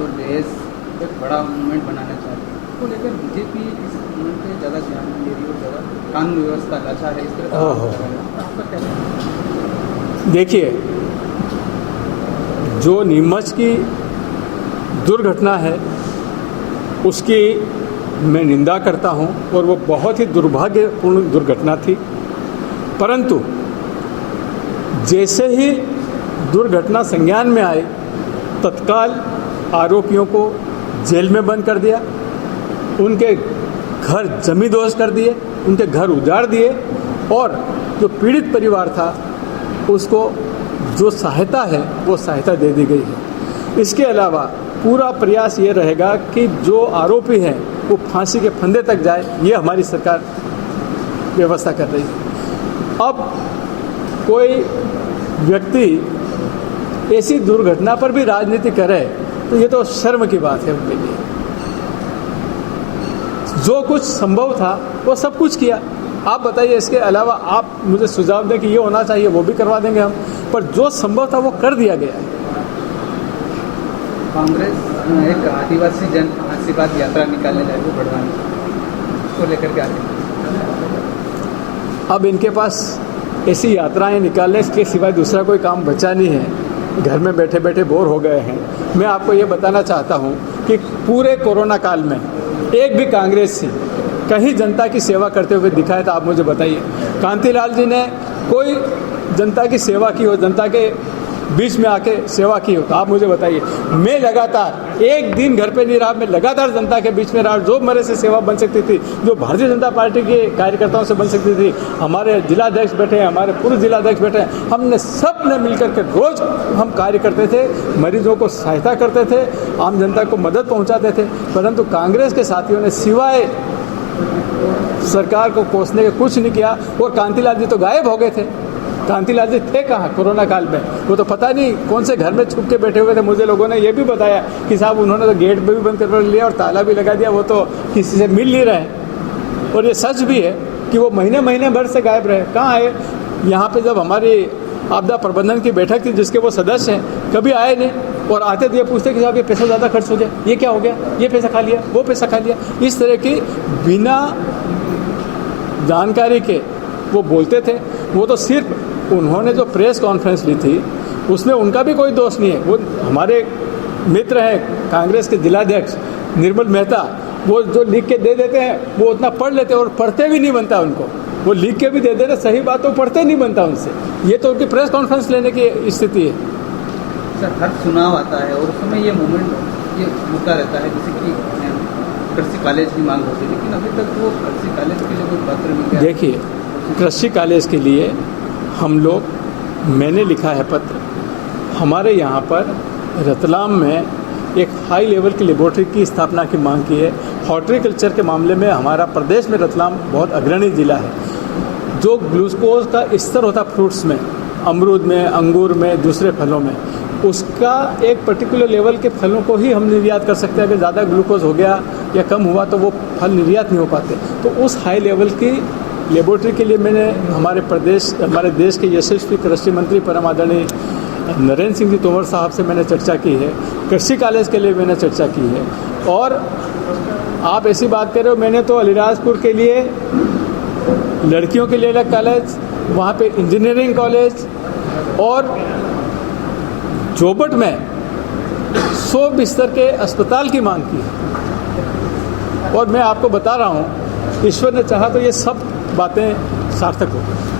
जो देश एक बड़ा मूवमेंट बनाना चाहती है, उसको लेकर बीजेपी इस मूवमेंट पे ज़्यादा ध्यान नहीं दे रही और ज़्यादा कानून व्यवस्था लाचार है, इस तरह का आपका क्या कहना है? देखिए, जो नीमच की दुर्घटना है उसकी मैं निंदा करता हूं और वो बहुत ही दुर्भाग्यपूर्ण दुर्घटना थी। परंतु जैसे ही दुर्घटना संज्ञान में आई, तत्काल आरोपियों को जेल में बंद कर दिया, उनके घर जमींदोज कर दिए, उनके घर उजाड़ दिए और जो पीड़ित परिवार था उसको जो सहायता है वो सहायता दे दी गई है। इसके अलावा पूरा प्रयास ये रहेगा कि जो आरोपी हैं वो फांसी के फंदे तक जाए, ये हमारी सरकार व्यवस्था कर रही है। अब कोई व्यक्ति ऐसी दुर्घटना पर भी राजनीति करे तो ये तो शर्म की बात है उनके लिए। जो कुछ संभव था वो सब कुछ किया। आप बताइए, इसके अलावा आप मुझे सुझाव दें कि ये होना चाहिए, वो भी करवा देंगे हम, पर जो संभव था वो कर दिया गया है। कांग्रेस एक आदिवासी जन आशीर्वाद यात्रा निकालने जाए वो बढ़वानी, उसको लेकर के आगे अब इनके पास ऐसी यात्राएं निकालने के सिवाय दूसरा कोई काम बचा नहीं है। घर में बैठे बैठे बोर हो गए हैं। मैं आपको ये बताना चाहता हूँ कि पूरे कोरोना काल में एक भी कांग्रेस से कहीं जनता की सेवा करते हुए दिखाया था, आप मुझे बताइए। कांतिलाल जी ने कोई जनता की सेवा की हो, जनता के बीच में आके सेवा की हो, तो आप मुझे बताइए। मैं लगातार एक दिन घर पे नहीं रहा, मैं लगातार जनता के बीच में रहा। जो मेरे से सेवा बन सकती थी, जो भारतीय जनता पार्टी के कार्यकर्ताओं से बन सकती थी, हमारे जिलाध्यक्ष बैठे हैं, हमारे पूर्व जिलाध्यक्ष बैठे हैं, हमने सब ने मिलकर के रोज हम कार्य करते थे, मरीजों को सहायता करते थे, आम जनता को मदद पहुँचाते थे। परंतु कांग्रेस के साथियों ने सिवाय सरकार को कोसने के कुछ नहीं किया। और कांतिलाल जी तो गायब हो गए थे। कांतिलाल जी थे कहाँ कोरोना काल में? वो तो पता नहीं कौन से घर में छुप के बैठे हुए थे। मुझे लोगों ने ये भी बताया कि साहब उन्होंने तो गेट भी बंद कर लिया और ताला भी लगा दिया, वो तो किसी से मिल नहीं रहे। और ये सच भी है कि वो महीने भर से गायब रहे। कहाँ आए? यहाँ पे जब हमारी आपदा प्रबंधन की बैठक थी जिसके वो सदस्य हैं, कभी आए नहीं। और आते थे पूछते कि साहब ये पैसा ज़्यादा खर्च हो गया, ये क्या हो गया, ये पैसा खा लिया, वो पैसा खा लिया। इस तरह की बिना जानकारी के वो बोलते थे। वो तो सिर्फ उन्होंने जो प्रेस कॉन्फ्रेंस ली थी उसमें उनका भी कोई दोष नहीं है। वो हमारे मित्र हैं कांग्रेस के जिलाध्यक्ष निर्मल मेहता, वो जो लिख के दे देते हैं वो उतना पढ़ लेते हैं और पढ़ते भी नहीं बनता उनको। वो लिख के भी दे देते, सही बात तो पढ़ते नहीं बनता उनसे। ये तो उनकी प्रेस कॉन्फ्रेंस लेने की स्थिति है। सर, हर चुनाव आता है और उस समय ये मूवमेंट ये मुद्दा रहता है, जैसे कि कृषि कॉलेज की मांग होती है, लेकिन अभी तक वो कृषि कॉलेज के लिए कोई पत्र नहीं गया। देखिए, कृषि कॉलेज के लिए हम लोग, मैंने लिखा है पत्र। हमारे यहाँ पर रतलाम में एक हाई लेवल की लेबोरेटरी की स्थापना की मांग की है। हॉर्टिकल्चर के मामले में हमारा प्रदेश में रतलाम बहुत अग्रणी जिला है। जो ग्लूकोज का स्तर होता फ्रूट्स में, अमरूद में, अंगूर में, दूसरे फलों में, उसका एक पर्टिकुलर लेवल के फलों को ही हम निर्यात कर सकते हैं। अगर ज़्यादा ग्लूकोज हो गया या कम हुआ तो वो फल निर्यात नहीं हो पाते। तो उस हाई लेवल की लेबोरेटरी के लिए मैंने हमारे देश के यशस्वी कृषि मंत्री परम आदरणीय नरेंद्र सिंह जी तोमर साहब से मैंने चर्चा की है। कृषि कॉलेज के लिए मैंने चर्चा की है। और आप ऐसी बात कर रहे हो, मैंने तो अलीराजपुर के लिए लड़कियों के लिए अलग कॉलेज, वहाँ पे इंजीनियरिंग कॉलेज और जोबट में 100 बिस्तर के अस्पताल की मांग की है। और मैं आपको बता रहा हूँ, ईश्वर ने चाहा तो ये सब बातें सार्थक हो गई।